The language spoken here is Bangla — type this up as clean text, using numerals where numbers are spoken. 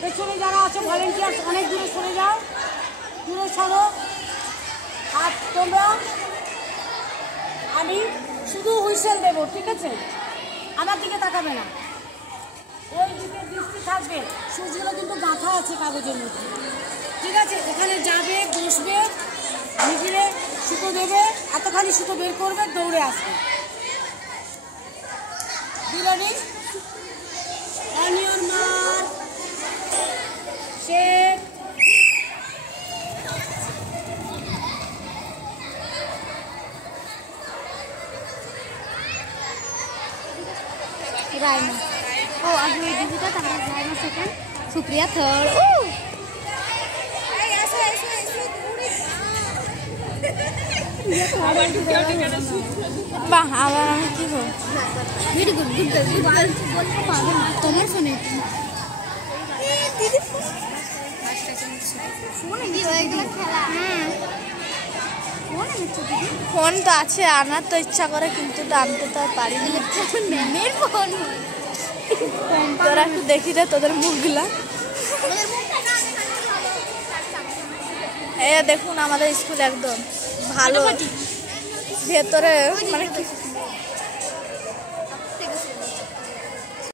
পেছনে যারা আছে ভলেন্টিয়ার অনেক দূরে সরে যাও, দূরে সরো। আর তোমরা আমি শুধু হুইসেল দেবো, ঠিক আছে? আমার দিকে তাকাবে না, ওই দিকে দৃষ্টি থাকবে। সুচগুলো কিন্তু গাঁথা আছে কাগজের মধ্যে, ঠিক আছে? এখানে যাবে, বসবে, মিডিলে সুতো দেবে, এতখানি সুতো বের করবে, দৌড়ে আসবে। বিরিয়ানি অনিয়ন মার শেখ रायमा ओ अभी दीदी का रायमा सेकंड सुप्रिया थर्ड ओ বাহ আবার আমি কি বল ভেরি গুড গুড তোমার ফোনে দিদি ফোনে কি হয়ে গেল খেলা ফোন তো আছে, আনার তো ইচ্ছা করে কিন্তু আনতে তো পারি না। ম্যামের ফোন তোরা একটু দেখি রে তোদের মুখগুলা। এই দেখুন আমাদের স্কুল একদম ভালো, ভেতরে মানে